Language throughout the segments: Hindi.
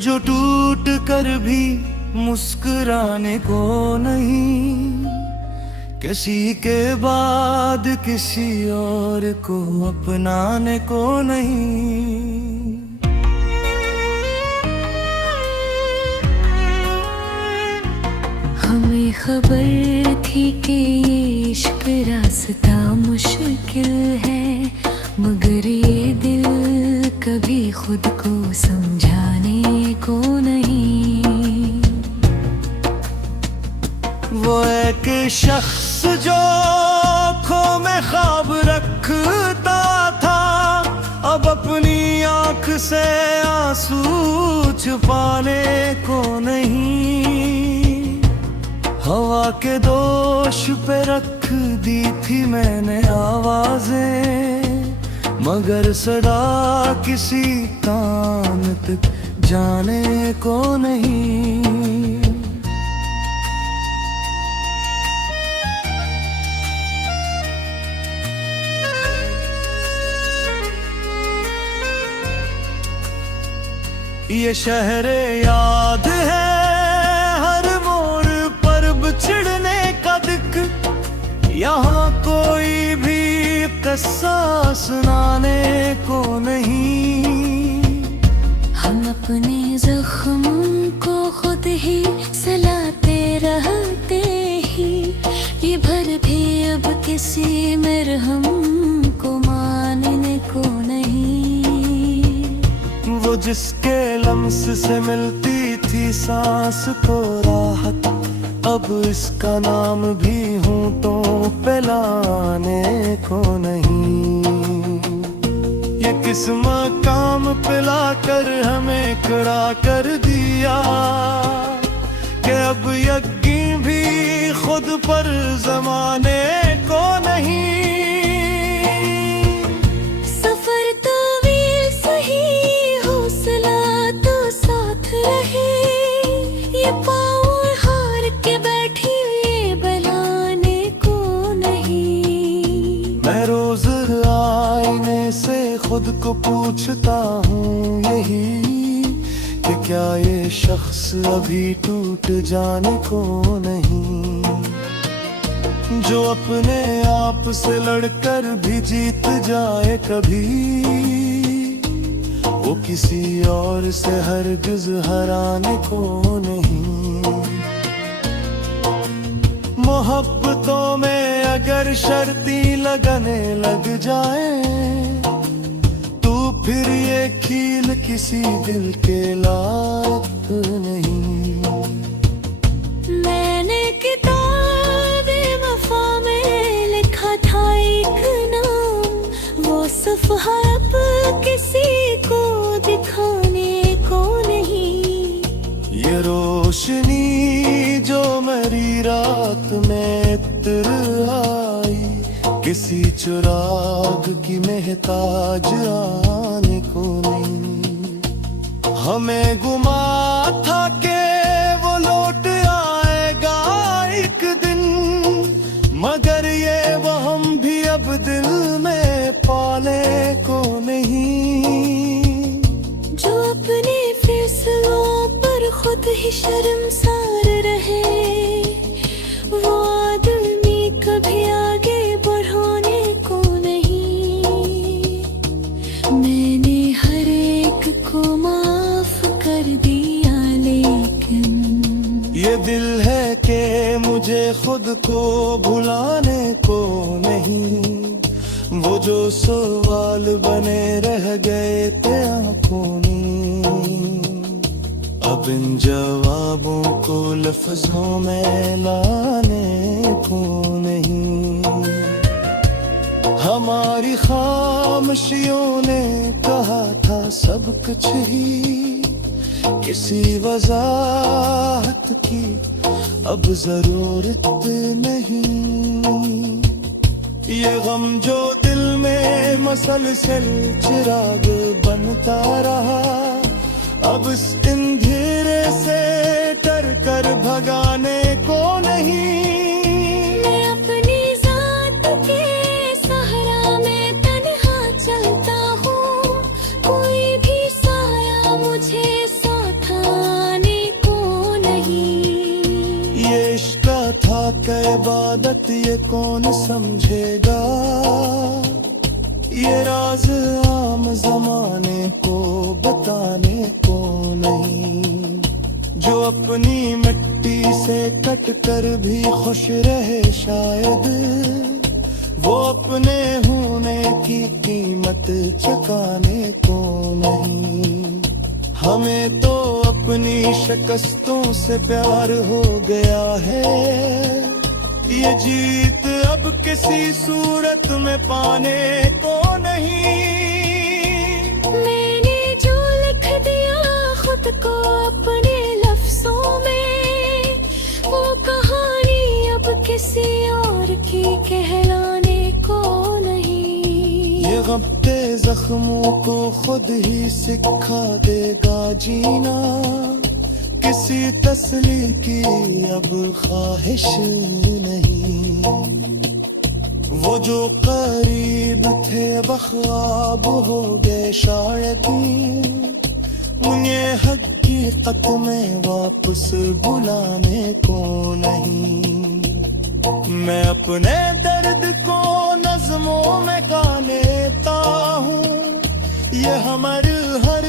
जो टूट कर भी मुस्कुराने को नहीं, किसी के बाद किसी और को अपनाने को नहीं। हमें खबर थी कि ये इश्क रास्ता मुश्किल है, मगर ये दिल कभी खुद को समझाने को नहीं। वो एक शख्स जो आँखों में ख्वाब रखता था, अब अपनी आँख से आंसू छुपाने को नहीं। हवा के दोष पे रख दी थी मैंने आवाजें, मगर सदा किसी कान तक जाने को नहीं। ये शहरे याद है हर मोड़ पर बिछड़ने का दिक, यहाँ कोई भी किस्सा सुनाने को नहीं। हम अपने जख्म को खुद ही सलाते रहते ही, ये भर भी अब किसी मरहम को मानने को नहीं। वो जिसके लम्स से मिलती थी सांस को राहत, अब इसका नाम भी होंठों पे लाने को नहीं। ये किस मकाम पे लाकर हमें खड़ा कर दिया कि अब यकीन भी खुद पर जमाने को नहीं। मैं रोज आईने से खुद को पूछता हूँ यही कि क्या ये शख्स अभी टूट जाने को नहीं। जो अपने आप से लड़कर भी जीत जाए कभी, वो किसी और से हरगिज़ हराने को नहीं। मोहब्बतों में अगर शर्ती लगने लग जाए, तो फिर ये खील किसी दिल के लायक नहीं। मैंने किताबे वफा में लिखा था एक नाम, वो सफ़हा अब किसी को दिखाने को नहीं। ये रोशनी जो मेरी रात में इत्र आई, किसी चिराग की महताज आने को नहीं। हमें गुमा था कि वो लौट आएगा एक दिन, मगर ये वहम भी अब दिल में पाने को नहीं। जो अपने फैसलों पर खुद ही शर्मसार रहे, वो आदमी कभी आगे बढ़ाने को नहीं। मैंने हर एक को माफ कर दिया, लेकिन ये दिल है कि मुझे खुद को भुलाने को नहीं। वो जो सवाल बने रह गए थे आंखों में, अब इन जवाबों को लफ्जों में लाने को नहीं। हमारी खामोशियों ने कहा था सब कुछ ही, किसी वजाहत की अब जरूरत नहीं। ये गम जो दिल में मसलसल चिराग बनता रहा, अब इस अंधेरे से डर कर भगाने को नहीं। मैं अपनी जात के सहरा में तन्हा चलता हूँ, कोई भी साया मुझे साथ आदत ये कौन समझेगा। ये राज आम जमाने को बताने को नहीं। जो अपनी मिट्टी से कट कर भी खुश रहे शायद, वो अपने होने की कीमत चुकाने को नहीं। हमें तो अपनी शिकस्तों से प्यार हो गया है। ये जीत अब किसी सूरत में पाने को नहीं। मैंने जो लिख दिया खुद को अपने लफ्जों में, वो कहानी अब किसी और की कहलाने को नहीं। ये गप्ते जख्मों को खुद ही सिखा देगा जीना। किसी तसली की अब ख्वाहिश नहीं। वो जो करीब थे बख्वाब हो गए शायद, उन्हें हकीकत में वापस बुलाने को नहीं। मैं अपने दर्द को नज़्मों में गा लेता हूँ। ये हमारे हर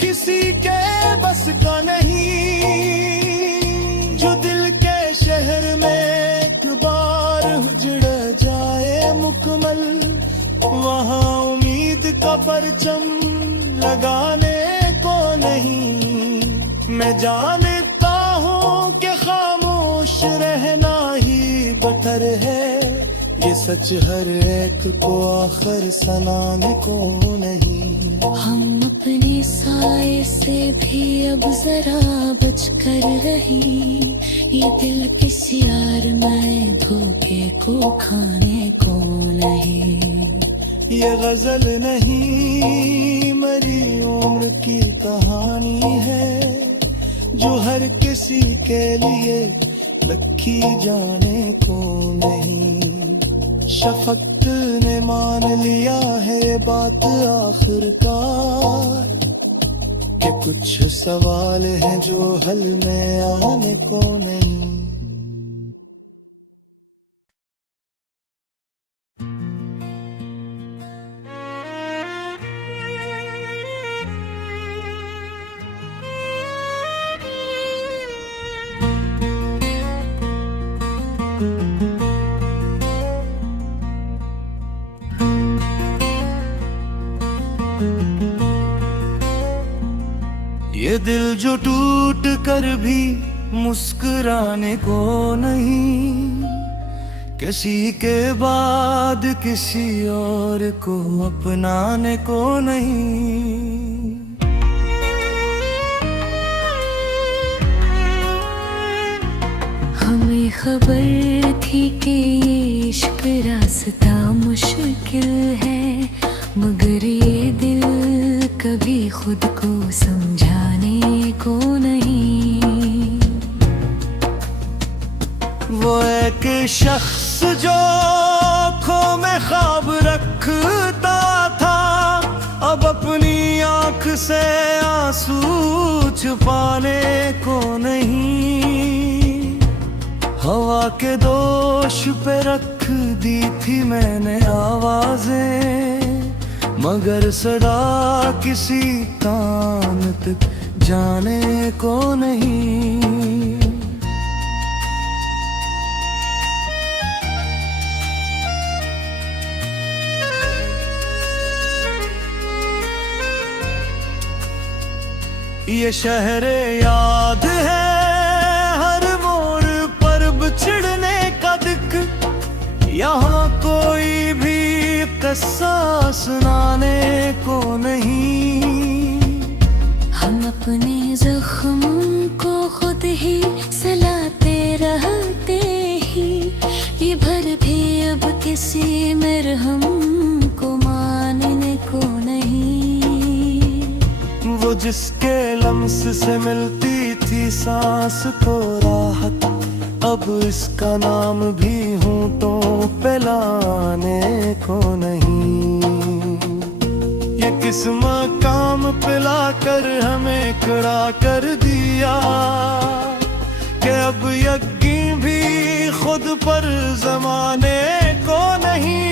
किसी के बस का नहीं। जो दिल के शहर में एक बार उजड़ जाए मुकम्मल, वहाँ उम्मीद का परचम लगाने को नहीं। मैं जानता हूँ कि खामोश रहना ही बेहतर है। ये सच हर एक को आखिर सुनाने को नहीं। हम अपने साए से भी अब जरा बच कर रही। ये दिल किसी यार में धोखे को खाने को नहीं। ये गजल नहीं मरी उम्र की कहानी है, जो हर किसी के लिए लिखी जाने को नहीं। शफक्त ने मान लिया है बात आखिरकार, कि कुछ सवाल हैं जो हल में आने को नहीं। ये दिल जो टूट कर भी मुस्कुराने को नहीं, किसी के बाद किसी और को अपनाने को नहीं। हमें खबर थी कि ये इश्क रास्ता मुश्किल है, मगर ये दिल कभी खुद को समझाने को नहीं। वो एक शख्स जो आँखों में ख्वाब रखता था, अब अपनी आँख से आंसू छुपाने को नहीं। हवा के दोष पे रख दी थी मैंने आवाजें, मगर सदा किसी कान तक जाने को नहीं। ये शहर याद है हर मोड़ पर बिछड़ने का दिक, यहाँ कोई भी किस्सा सुनाने को नहीं। हम अपने जख्म को खुद ही सलाते रहते ही, ये भर भी अब किसी मरहम को मानने को नहीं। वो जिसके लम्स से मिलती थी सांस को राहत, अब इसका नाम भी होंठों पे लाने को नहीं। ये किस मकाम पे लाकर हमें खड़ा कर दिया, कि अब यकीन भी खुद पर जमाने को नहीं।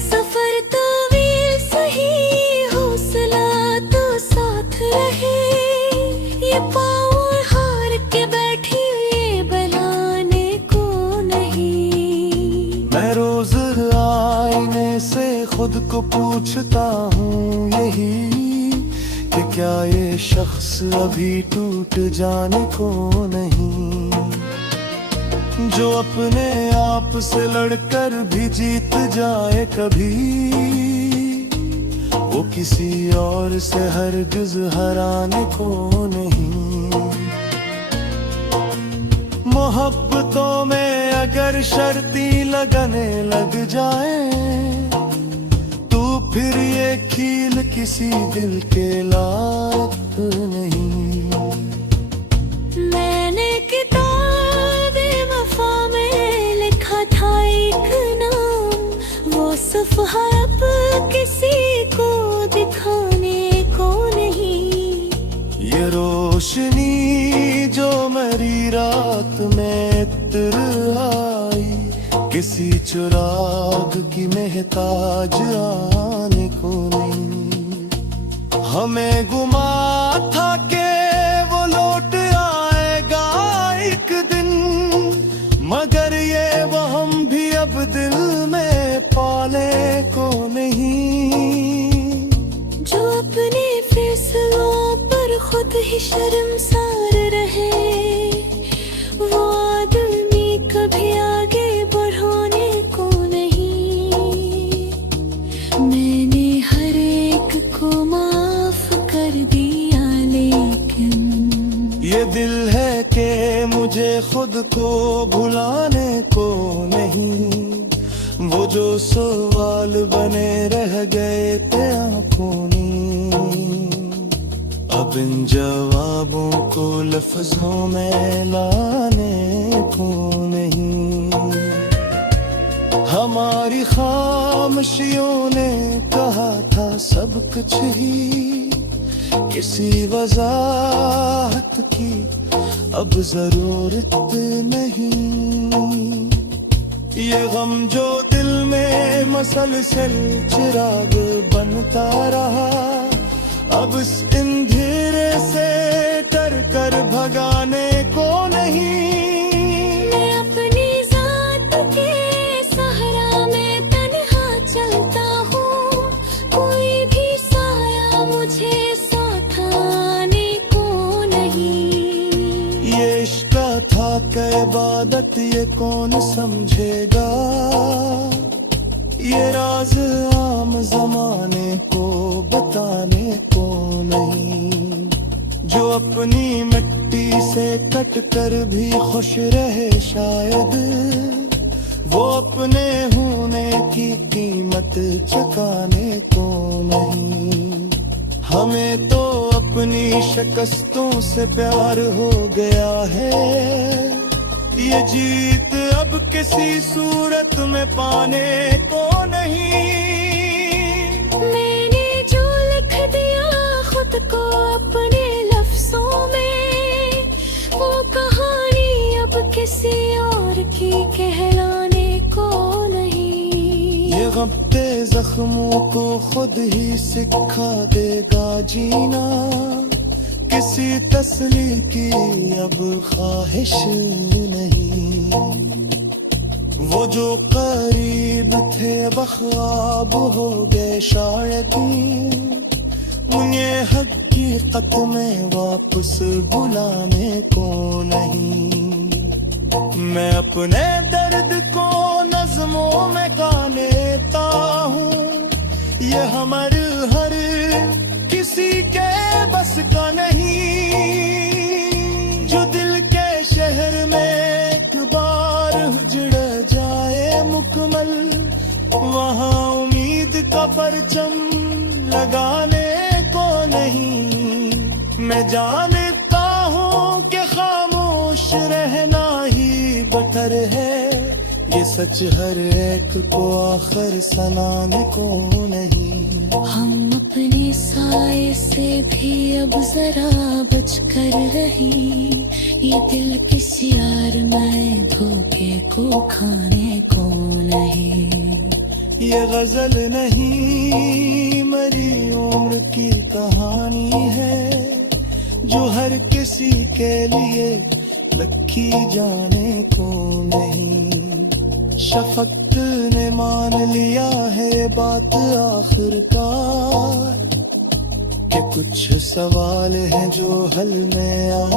सफर तवील सही, हौसला तो साथ रहे, ये पाँव हार के बैठी ये बनाने को नहीं। मैं रोज आईने से खुद को पूछता हूँ यही कि क्या ये शख्स अभी टूट जाने को नहीं। जो अपने आप से लड़कर भी जीत जाए कभी, वो किसी और से हरगिज हराने को नहीं। मोहब्बतों में अगर शर्ती लगने लग जाए, तो फिर ये खील किसी दिल के लायक नहीं। मैंने किताबे वफा में लिखा था एक नाम, वो सफ़हा अब किसी को दिखाने को नहीं। ये रोशनी जो मेरी रात में इत्र आई, किसी चिराग की महताज आने को नहीं। हमें गुमा था कि वो लौट आएगा एक दिन, मगर ये वहम भी अब दिल में पाने को नहीं। जो अपने फैसलों पर खुद ही शर्मसार रहे, वो आदमी कभी आगे बढ़ाने को नहीं। मैंने हर एक को माफ कर दिया, लेकिन ये दिल है कि मुझे खुद को भुलाने को नहीं। वो जो सवाल बने रह गए थे आंखों में, अब इन जवाबों को लफ्जों में लाने को नहीं। हमारी खामोशियों ने कहा था सब कुछ ही, किसी वजाहत की अब जरूरत नहीं। ये गम जो दिल में मसलसल चिराग बनता रहा, अब इस अंधेरे से डर कर भगाने को नहीं। मैं अपनी जात के सहारा में तन्हा चलता हूँ, कोई भी साया मुझे साथ आने को नहीं। ये इश्क था कि इबादत ये कौन समझेगा, ये राज आम जमाने को बताने को नहीं। जो अपनी मिट्टी से कट कर भी खुश रहे शायद, वो अपने होने की कीमत चुकाने को नहीं। हमें तो अपनी शिकस्तों से प्यार हो गया है, ये जीत अब किसी सूरत में पाने को नहीं। मैंने जो लिख दिया खुद को अपने लफ्जों में, वो कहानी अब किसी और की कहलाने को नहीं। ये गप्ते जख्मों को खुद ही सिखा देगा जीना, किसी तसली की अब ख्वाहिश नहीं। वो जो करीब थे बख्वाब हो गए शायद, उन्हें हकीकत में वापस बुलाने को नहीं। मैं अपने दर्द को नज़्मों में गा लेता हूँ, ये हर किसी के बस का नहीं। जो दिल के शहर में एक बार उजड़ जाए मुकम्मल, वहाँ उम्मीद का परचम लगाने को नहीं। मैं जानता हूँ कि खामोश रहना ही बेहतर है, ये सच हर एक को आखिर सुनाने को नहीं। हम अपने साए से भी अब जरा बच कर रही, ये दिल किस यार में धोखे को खाने को नहीं। ये गजल नहीं मरी उम्र की कहानी है, जो हर किसी के लिए लखी जाने को नहीं। शफक्त ने मान लिया है बात आखिरकार, कि कुछ सवाल हैं जो हल में आ